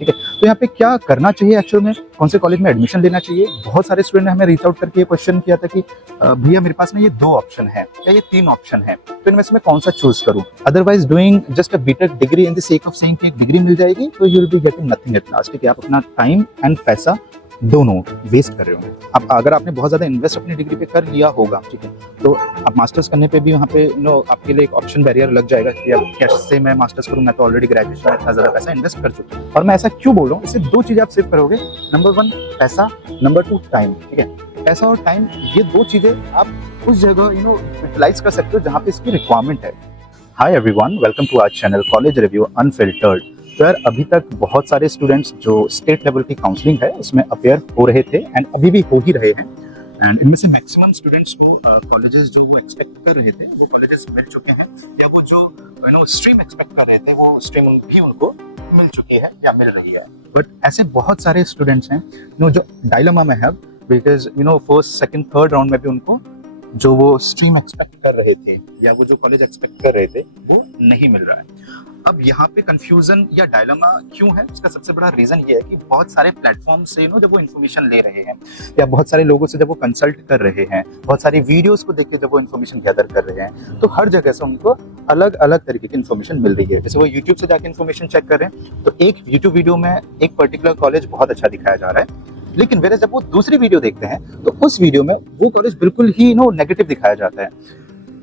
ठीक है। तो यहाँ पे क्या करना चाहिए एक्चुअल में, कौन से कॉलेज में एडमिशन लेना चाहिए। बहुत सारे स्टूडेंट ने हमें रीच आउट करके ये क्वेश्चन किया था कि भैया मेरे पास ना ये 2 ऑप्शन है या ये 3 ऑप्शन है, तो इनमें से मैं कौन सा चूज करूँ। Otherwise doing just a BTech degree in the sake of saying कि एक डिग्री मिल जाएगी तो you will be getting nothing at last. ठीक है, आप अपना टाइम एंड पैसा दोनों वेस्ट कर रहे होंगे। अब अगर आपने बहुत ज्यादा इन्वेस्ट अपनी डिग्री पे कर लिया होगा, ठीक है, तो आप मास्टर्स करने पे भी वहाँ पे आपके लिए एक ऑप्शन बैरियर लग जाएगा कि अब कैसे मैं मास्टर्स करूँ, मैं तो ऑलरेडी ग्रेजुएशन में इतना ज्यादा पैसा इन्वेस्ट कर चुका हूँ। और मैं ऐसा क्यों बोल रहा हूँ, इससे 2 चीजें आप सेव करोगे। नंबर 1 पैसा, नंबर 2 टाइम। ठीक है, पैसा और टाइम, ये 2 चीजें आप उस जगह यूटिलाइज कर सकते हो जहाँ पे इसकी रिक्वायरमेंट है। Hi everyone, welcome to our channel college review unfiltered. तो यार अभी तक बहुत सारे स्टूडेंट्स जो स्टेट लेवल की काउंसलिंग है उसमें अपेयर हो रहे थे एंड अभी भी हो ही रहे हैं। एंड इनमें से मैक्सिमम स्टूडेंट्स को कॉलेजेस जो वो एक्सपेक्ट कर रहे थे वो कॉलेजेस मिल चुके हैं, या वो जो स्ट्रीम एक्सपेक्ट कर रहे थे वो स्ट्रीम भी उनको मिल चुकी है या मिल रही है। बट ऐसे बहुत सारे स्टूडेंट्स हैं जो डायलेमा में है, because first second third round में भी उनको जो वो स्ट्रीम एक्सपेक्ट कर रहे थे या वो जो कॉलेज एक्सपेक्ट कर रहे थे वो नहीं मिल रहा है। अब यहाँ पे कंफ्यूजन या डायलेमा क्यों है, इसका सबसे बड़ा रीजन ये है कि बहुत सारे प्लेटफॉर्म से जब वो इन्फॉर्मेशन ले रहे हैं या बहुत सारे लोगों से जब वो कंसल्ट कर रहे हैं, बहुत सारी वीडियोस को देख के जब वो इन्फॉर्मेशन गैदर कर रहे हैं, तो हर जगह से उनको अलग अलग तरीके की इन्फॉर्मेशन मिल रही है। जैसे वो यूट्यूब से जाके इन्फॉर्मेशन चेक कर रहे हैं तो एक यूट्यूब वीडियो में एक पर्टिकुलर कॉलेज बहुत अच्छा दिखाया जा रहा है, लेकिन वेरे जब वो दूसरी वीडियो देखते हैं तो उस वीडियो में वो कॉलेज बिल्कुल ही नेगेटिव दिखाया जाता है।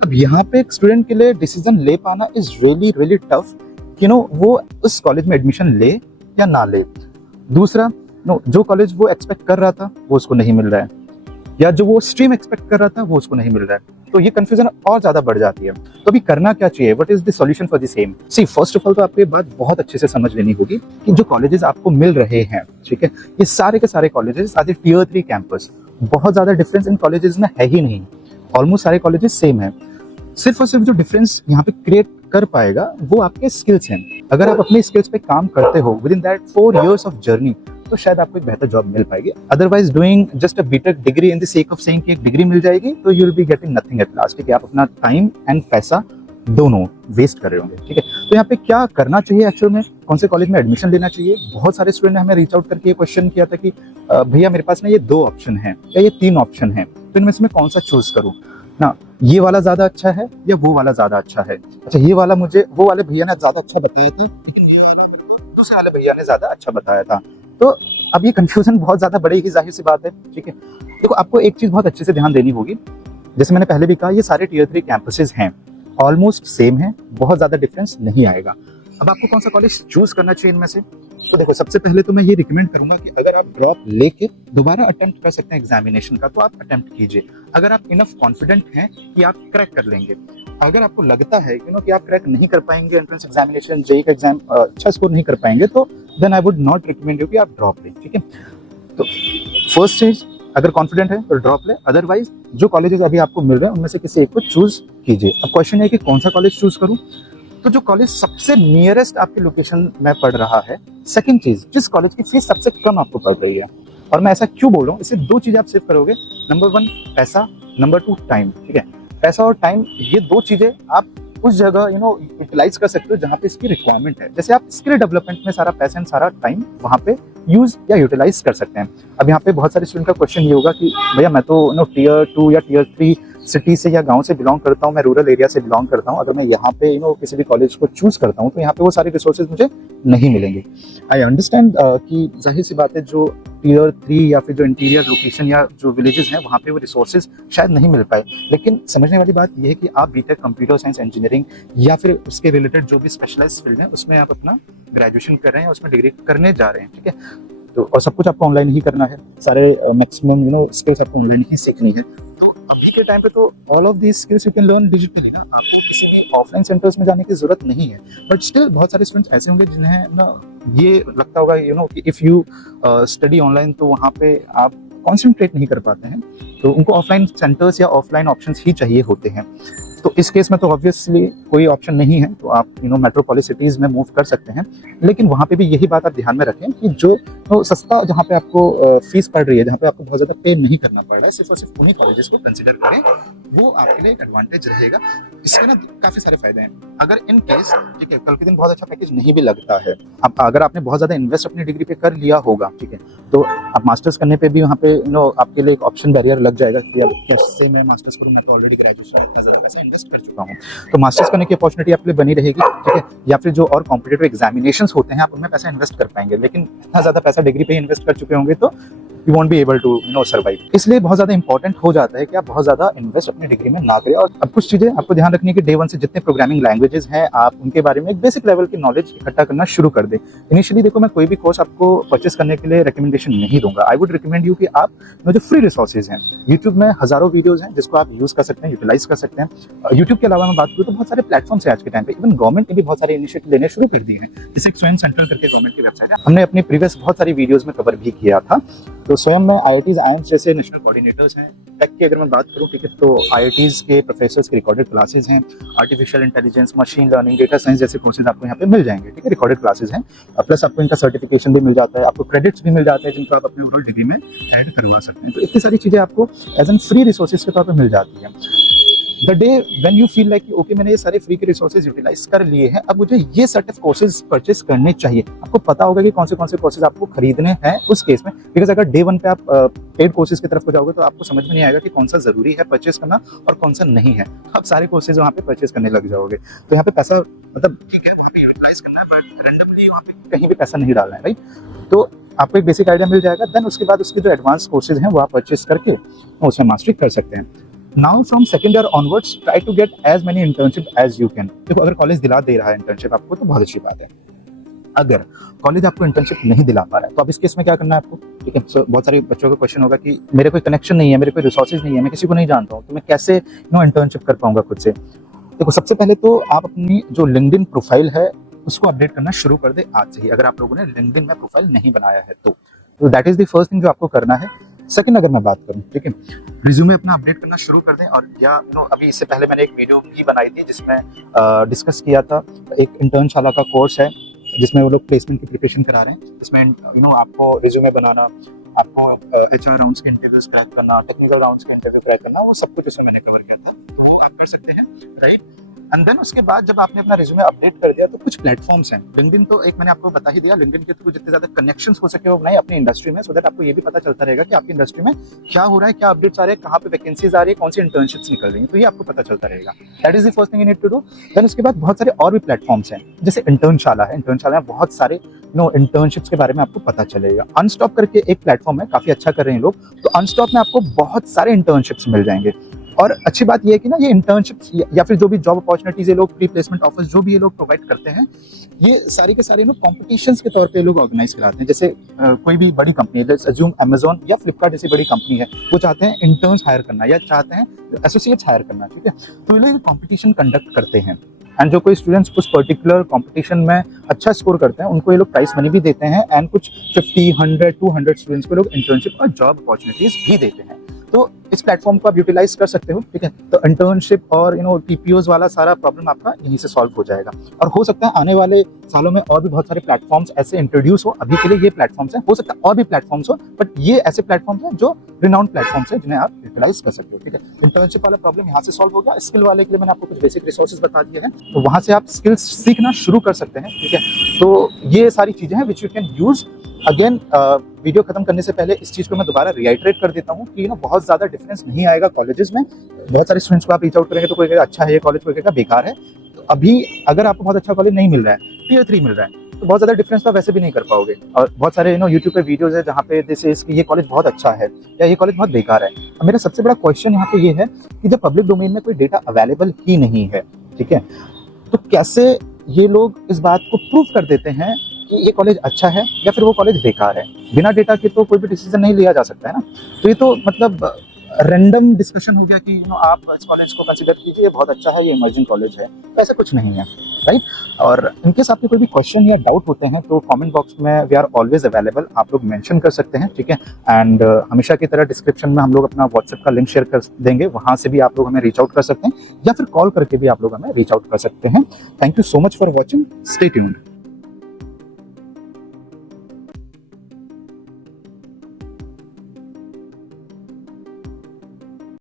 अब यहाँ पे एक स्टूडेंट के लिए डिसीजन ले पाना इज रियली रियली टफ कि वो उस कॉलेज में एडमिशन ले या ना ले। दूसरा, जो कॉलेज वो एक्सपेक्ट कर रहा था वो उसको नहीं मिल रहा है, या जो वो स्ट्रीम एक्सपेक्ट कर रहा था वो उसको नहीं मिल रहा है, तो ये कंफ्यूजन और ज्यादा बढ़ जाती है। तो अभी करना क्या चाहिए, what is the solution for the same. See first of all तो आपको ये बात बहुत अच्छे से समझ लेनी होगी कि जो कॉलेजेस आपको मिल रहे हैं, ठीक है, ये सारे के सारे कॉलेजेस आर टियर 3 कैंपस। बहुत ज्यादा डिफरेंस इन कॉलेजेस में है ही नहीं, ऑलमोस्ट सारे कॉलेजेस सेम है। सिर्फ और सिर्फ जो डिफरेंस यहाँ पे क्रिएट कर पाएगा वो आपके स्किल्स हैं। अगर आप अपने स्किल्स पे काम करते हो with in that 4 years of journey, तो शायद आपको एक बेहतर जॉब मिल पाएगी। Otherwise doing just a BTech degree in the sake of saying कि एक डिग्री मिल जाएगी तो you will be getting nothing at last. ठीक है, आप अपना टाइम एंड पैसा दोनों वेस्ट कर रहे होंगे। ठीक है, तो यहाँ पे क्या करना चाहिए एक्चुअल में, कौन से कॉलेज में एडमिशन लेना चाहिए। बहुत सारे स्टूडेंट ने हमें रीच आउट करके ये क्वेश्चन किया था कि भैया मेरे पास ना ये 2 ऑप्शन है या ये 3 ऑप्शन है, तो इनमें से मैं कौन सा चूज करूँ ना, ये वाला ज्यादा अच्छा है या वो वाला ज्यादा अच्छा है। अच्छा, ये वाला मुझे वो वाले भैया ने ज्यादा अच्छा बताया था, लेकिन ये वाला दूसरे वाले भैया ने ज्यादा अच्छा बताया था। तो अब ये कंफ्यूजन बहुत ज्यादा बढ़ेगी, जाहिर सी बात है। ठीक है, देखो आपको एक चीज बहुत अच्छे से ध्यान देनी होगी, जैसे मैंने पहले भी कहा ये सारे टियर 3 कैंपसेस हैं, ऑलमोस्ट सेम है, बहुत ज्यादा डिफरेंस नहीं आएगा। अब आपको कौन सा कॉलेज चूज करना चाहिए इनमें से, तो देखो सबसे पहले तो मैं ये रिकमेंड करूंगा कि अगर आप ड्रॉप लेके दोबारा अटेम्प्ट कर सकते हैं एग्जामिनेशन का तो आप अटेम्प्ट कीजिए। अगर आप इनफ कॉन्फिडेंट हैं कि आप क्रैक कर लेंगे, अगर आपको लगता है कि आप क्रैक नहीं कर पाएंगे, एंट्रेंस एग्जामिनेशन जेईई का एग्जाम अच्छा स्कोर नहीं कर पाएंगे, तो then I would not recommend you कि आप ड्रॉप लें। ठीक है, तो फर्स्ट स्टेज अगर कॉन्फिडेंट है तो ड्रॉप ले, अदरवाइज जो कॉलेजेस अभी आपको मिल रहे हैं उनमें से किसी एक को चूज कीजिए। अब क्वेश्चन है कि कौन सा कॉलेज चूज करूं, तो जो कॉलेज सबसे नियरेस्ट आपके लोकेशन में पड़ रहा है। सेकंड चीज, जिस कॉलेज की फीस सबसे कम आपको पड़ रही है। और मैं ऐसा क्यों बोल रहा हूँ, इससे 2 चीजें आप सेव करोगे। नंबर 1 पैसा, नंबर 2 टाइम। ठीक है, पैसा और टाइम, ये 2 चीजें आप उस जगह यूटिलाइज कर सकते हो जहाँ पे इसकी रिक्वायरमेंट है। जैसे आप स्किल डेवलपमेंट में सारा पैसा एंड सारा टाइम वहाँ पे यूज या यूटिलाइज कर सकते हैं। अब यहाँ पे बहुत सारे स्टूडेंट का क्वेश्चन ये होगा कि भैया मैं तो टियर 2 या टियर 3 सिटी से या गांव से बिलोंग करता हूँ, मैं रूरल एरिया से बिलोंग करता हूँ, अगर मैं यहाँ पे किसी भी कॉलेज को चूज करता हूँ तो यहाँ पे वो सारे रिसोर्सेज मुझे नहीं मिलेंगे। आई अंडरस्टैंड कि जाहिर सी बात है जो टियर 3 या फिर जो इंटीरियर लोकेशन या जो विलेजेस हैं वहाँ पे वो रिसोर्सेज शायद नहीं मिल पाए, लेकिन समझने वाली बात यह है कि आप बीटेक कंप्यूटर साइंस इंजीनियरिंग या फिर उसके रिलेटेड जो भी स्पेशलाइज्ड फील्ड है उसमें आप अपना ग्रेजुएशन कर रहे हैं, उसमें डिग्री करने जा रहे हैं। ठीक है, तो और सब कुछ आपको ऑनलाइन ही करना है, सारे मैक्सिमम स्किल्स आपको ऑनलाइन ही सीखनी है। तो अभी के टाइम पे तो all of these skills you can learn digitally ना, आपको किसी भी ऑफलाइन सेंटर्स में जाने की जरूरत नहीं है। बट स्टिल बहुत सारे स्टूडेंट्स ऐसे होंगे जिन्हें ये लगता होगा कि इफ यू स्टडी ऑनलाइन तो वहाँ पे आप कॉन्सेंट्रेट नहीं कर पाते हैं, तो उनको ऑफलाइन सेंटर्स या ऑफलाइन ऑप्शंस ही चाहिए होते हैं। तो इस केस में तो ऑब्वियसली कोई ऑप्शन नहीं है, तो आप मेट्रोपोलिस सिटीज में मूव कर सकते हैं। लेकिन वहाँ पे भी यही बात आप ध्यान में रखें कि जो तो सस्ता जहाँ पे आपको फीस पड़ रही है, जहाँ पे आपको बहुत ज़्यादा पे नहीं करना पड़ रहा है, सिर्फ और सिर्फ उन्हीं कॉलेजेस को कंसिडर करें, वो आपके लिए एक एडवांटेज रहेगा। इसके ना काफ़ी सारे फायदे हैं। अगर इन केस ठीक है कल के दिन बहुत अच्छा पैकेज नहीं भी लगता है, अब अगर आपने बहुत ज़्यादा इन्वेस्ट अपनी डिग्री पे कर लिया होगा, ठीक है, तो आप मास्टर्स करने पे भी वहाँ पे आपके लिए एक ऑप्शन बैरियर लग जाएगा कि अब कैसे मैं मास्टर्स करूँ, मैं तो ऑलरेडी ग्रेजुएशन इतना ज़्यादा पैसा इन्वेस्ट कर चुका हूँ। तो मास्टर्स करने की अपॉर्चुनिटी आपके लिए बनी रहेगी, ठीक है, या फिर जो और कॉम्पिटिटिव एग्जामिनेशंस होते हैं आप उनमें पैसा इन्वेस्ट कर पाएंगे, लेकिन इतना ज़्यादा पैसा डिग्री पे इन्वेस्ट कर चुके होंगे तो you won't be able to survive. इसलिए बहुत ज़्यादा इंपॉर्टेंट हो जाता है कि आप बहुत ज़्यादा इन्वेस्ट अपनी डिग्री में ना करें। और अब कुछ चीज़ें आपको ध्यान रखनी है कि डे वन से जितने प्रोग्रामिंग लैंग्वेजेस हैं आप उनके बारे में एक बेसिक लेवल की नॉलेज इकट्ठा करना शुरू कर दें। इनिशियली देखो, मैं कोई भी कोर्स आपको परचेस करने के लिए रिकमेंडेशन नहीं दूंगा। आई वुड रिकमेंड यू कि आप जो फ्री रिसोर्सेज हैं, यूट्यूब में हज़ारों वीडियोज़ हैं जिसको आप यूज़ कर सकते हैं, यूटिलाइज कर सकते हैं। यूट्यूब के अलावा मैं बात करूँ तो बहुत सारे प्लेटफॉर्म्स हैं आज के टाइम पे, इवन गवर्नमेंट ने भी बहुत सारे इनिशिएटिव लेने शुरू कर दिए हैं। जैसे स्वयं सेंट्रल करके गवर्नमेंट की वेबसाइट है, हमने अपनी प्रीवियस बहुत सारी वीडियोज़ में कवर भी किया था। तो स्वयं में IITs IIMs जैसे नेशनल कोऑर्डिनेटर्स हैं। टेक की अगर मैं बात करूँ, ठीक है, तो IITs के प्रोफेसर्स के रिकॉर्डेड क्लासेस हैं। Artificial intelligence, machine learning, data science जैसे कोर्सेज आपको यहाँ पे मिल जाएंगे, ठीक है, रिकॉर्डेड क्लासेस हैं। प्लस आपको इनका सर्टिफिकेशन भी मिल जाता है, आपको क्रेडिट्स भी मिल जाते हैं जिनको आप अपनी ओवरऑल डिग्री में ऐड करवा सकते हैं। तो इतनी सारी चीज़ें आपको एज एन फ्री रिसोर्सेज के तौर पर मिल जाती हैं। The day when you feel like okay मैंने ये सारे फ्री के रिसोर्सेज यूटिलाइज कर लिए हैं, अब मुझे ये सेट ऑफ कोर्सेज परचेस करने चाहिए, आपको पता होगा कि कौन से कोर्सेज आपको खरीदने हैं उस केस में। बिकॉज अगर डे वन पे आप पेड कोर्सेज की तरफ को जाओगे तो आपको समझ में नहीं आएगा कि कौन सा जरूरी है परचेस करना और कौन सा नहीं है। आप सारे कोर्सेज वहाँ पे परचेस करने लग जाओगे। तो यहाँ पे पैसा मतलब ठीक है अभी यूटिलाइज करना है, बट रैंडमली वहाँ पे कहीं भी पैसा नहीं डालना है, राइट। तो आपको एक बेसिक आइडिया मिल जाएगा, देन उसके बाद उसके जो एडवांस कोर्सेज हैं वो आप परचेस करके उसमें मास्टरी कर सकते हैं। Now from second year onwards try to get as many internship as you can. देखो, अगर कॉलेज दिला दे रहा है इंटर्नशिप आपको तो बहुत अच्छी बात है। अगर कॉलेज आपको इंटर्नशिप नहीं दिला पा रहा है तो अब इस केस में क्या करना है आपको, ठीक है। सो बहुत सारे बच्चों का क्वेश्चन होगा कि मेरे कोई कनेक्शन नहीं है, मेरे कोई रिसोर्सेज नहीं है, मैं किसी को नहीं जानता हूँ, तो मैं कैसे इंटर्नशिप कर पाऊंगा खुद से। देखो, सबसे पहले तो आप अपनी जो लिंक्डइन प्रोफाइल है उसको अपडेट करना शुरू कर दे आज से ही, अगर आप लोगों ने लिंक्डइन में प्रोफाइल नहीं बनाया है तो that is the first thing जो आपको करना है। सेकंड, अगर मैं बात करूं, ठीक है, रिज्यूमे अपना अपडेट करना शुरू कर दें। और या अभी इससे पहले मैंने एक वीडियो भी बनाई थी जिसमें डिस्कस किया था, एक इंटर्नशाला का कोर्स है जिसमें वो लोग प्लेसमेंट की प्रिपरेशन करा रहे हैं, जिसमें आपको रिज्यूमे बनाना, आपको HR राउंड्स के इंटरव्यूज क्रैक करना, टेक्निकल राउंड्स का इंटरव्यू क्रैक करना, वो सब कुछ उसमें मैंने कवर किया था, तो वो आप कर सकते हैं, राइट। एंड देन उसके बाद जब आपने अपना रिज्यूमे अपडेट कर दिया तो कुछ प्लेटफॉर्म्स हैं। लिंक्डइन तो एक मैंने आपको बता ही दिया, लिंक्डइन के थ्रू जितने ज्यादा कनेक्शंस हो सके वो बनाए अपनी इंडस्ट्री में, सो दैट आपको ये भी पता चलता रहेगा कि आपकी इंडस्ट्री में क्या हो रहा है, क्या अपडेट्स आ रहे हैं, कहाँ पे वैकेंसीज आ रही है, कौन सी इंटर्नशिप्स निकल रही हैं, तो ये आपको पता चलता रहेगा। That is the first thing you need to do. Then उसके बाद बहुत सारे और भी प्लेटफॉर्म्स हैं, जैसे इंटर्नशाला है, इंटर्नशाला में बहुत सारे इंटर्नशिप्स के बारे में आपको पता चलेगा। अनस्टॉप करके एक प्लेटफॉर्म है, काफी अच्छा कर रहे हैं लोग, तो अनस्टॉप में आपको बहुत सारे इंटर्नशिप्स मिल जाएंगे। और अच्छी बात यह है कि ना ये इंटर्नशिप्स या फिर जो भी जॉब अपॉर्चुनिटीज ये लोग, प्री प्लेसमेंट ऑफर्स जो भी ये लोग प्रोवाइड करते हैं, ये सारे के सारे कॉम्पिटिशंस के तौर पे लोग ऑर्गेनाइज कराते हैं। जैसे कोई भी बड़ी कंपनी है, लेट्स अज्यूम अमेजॉन या फ्लिपकार्ट जैसी बड़ी कंपनी है, वो चाहते हैं इंटर्न्स हायर करना या चाहते हैं एसोसिएट्स हायर करना, ठीक है, तो ये लोग कॉम्पिटिशन कंडक्ट करते हैं। एंड जो कोई स्टूडेंट्स उस पर्टिकुलर कंपटीशन में अच्छा स्कोर करते हैं उनको ये लोग प्राइस मनी भी देते हैं, एंड कुछ 50, 100, 200 स्टूडेंट्स को लोग इंटर्नशिप और जॉब अपॉर्चुनिटीज भी देते हैं। तो इस प्लेटफॉर्म को आप यूटिलाइज कर सकते हो, ठीक है। तो इंटर्नशिप और TPOs वाला सारा प्रॉब्लम आपका यहीं से सॉल्व हो जाएगा। और हो सकता है आने वाले सालों में और भी बहुत सारे प्लेटफॉर्म्स ऐसे इंट्रोड्यूस हो। अभी के लिए ये प्लेटफॉर्म्स हैं, हो सकता है और भी प्लेटफॉर्म्स हो, बट ये ऐसे प्लेटफॉर्म्स हैं जो रिनाउंड प्लेटफॉर्म्स हैं जिन्हें आप यूटिलाइज कर सकते हो, ठीक है। इंटर्नशिप वाला प्रॉब्लम यहाँ से सॉल्व हो गया। स्किल वाले के लिए मैंने आपको कुछ बेसिक रिसोर्सेज बता दिए हैं, तो वहाँ से आप स्किल्स सीखना शुरू कर सकते हैं, ठीक है। तो ये सारी चीजें हैं which you can use. Again video खत्म करने से पहले इस चीज को मैं दोबारा रिआइटरेट कर देता हूँ कि बहुत ज्यादा डिफरेंस नहीं आएगा कॉलेजेस में। बहुत सारे स्टूडेंट्स को आप रीच आउट करेंगे तो कोई कहेगा अच्छा है ये कॉलेज, कोई कहेगा बेकार है। तो अभी अगर आपको बहुत अच्छा कॉलेज नहीं मिल रहा है, Tier 3 मिल रहा है, तो बहुत ज्यादा डिफरेंस तो वैसे भी नहीं कर पाओगे। और बहुत सारे यूट्यूब पे वीडियोस है जहाँ पे दिस इज ये कॉलेज बहुत अच्छा है या ये कॉलेज बहुत बेकार है। अब मेरा सबसे बड़ा क्वेश्चन यहाँ पे ये है कि जब पब्लिक डोमेन में कोई डेटा अवेलेबल ही नहीं है, ठीक है, तो कैसे ये लोग इस बात को प्रूव कर देते हैं कि ये कॉलेज अच्छा है या फिर वो कॉलेज बेकार है। बिना डेटा के तो कोई भी डिसीजन नहीं लिया जा सकता है ना। तो ये तो मतलब रैंडम डिस्कशन हो गया कि आप इस कॉलेज को कंसीडर कीजिए, बहुत अच्छा है, ये इमर्जिंग कॉलेज है, तो ऐसा कुछ नहीं है, राइट। और इनकेस आपके कोई भी क्वेश्चन या डाउट होते हैं तो कमेंट बॉक्स में वी आर ऑलवेज अवेलेबल, आप लोग मेंशन कर सकते हैं, ठीक है। एंड हमेशा की तरह डिस्क्रिप्शन में हम लोग अपना व्हाट्सएप का लिंक शेयर कर देंगे, वहां से भी आप लोग हमें रीच आउट कर सकते हैं या फिर कॉल करके भी आप लोग हमें रीच आउट कर सकते हैं। Thank you so much for watching, stay tuned.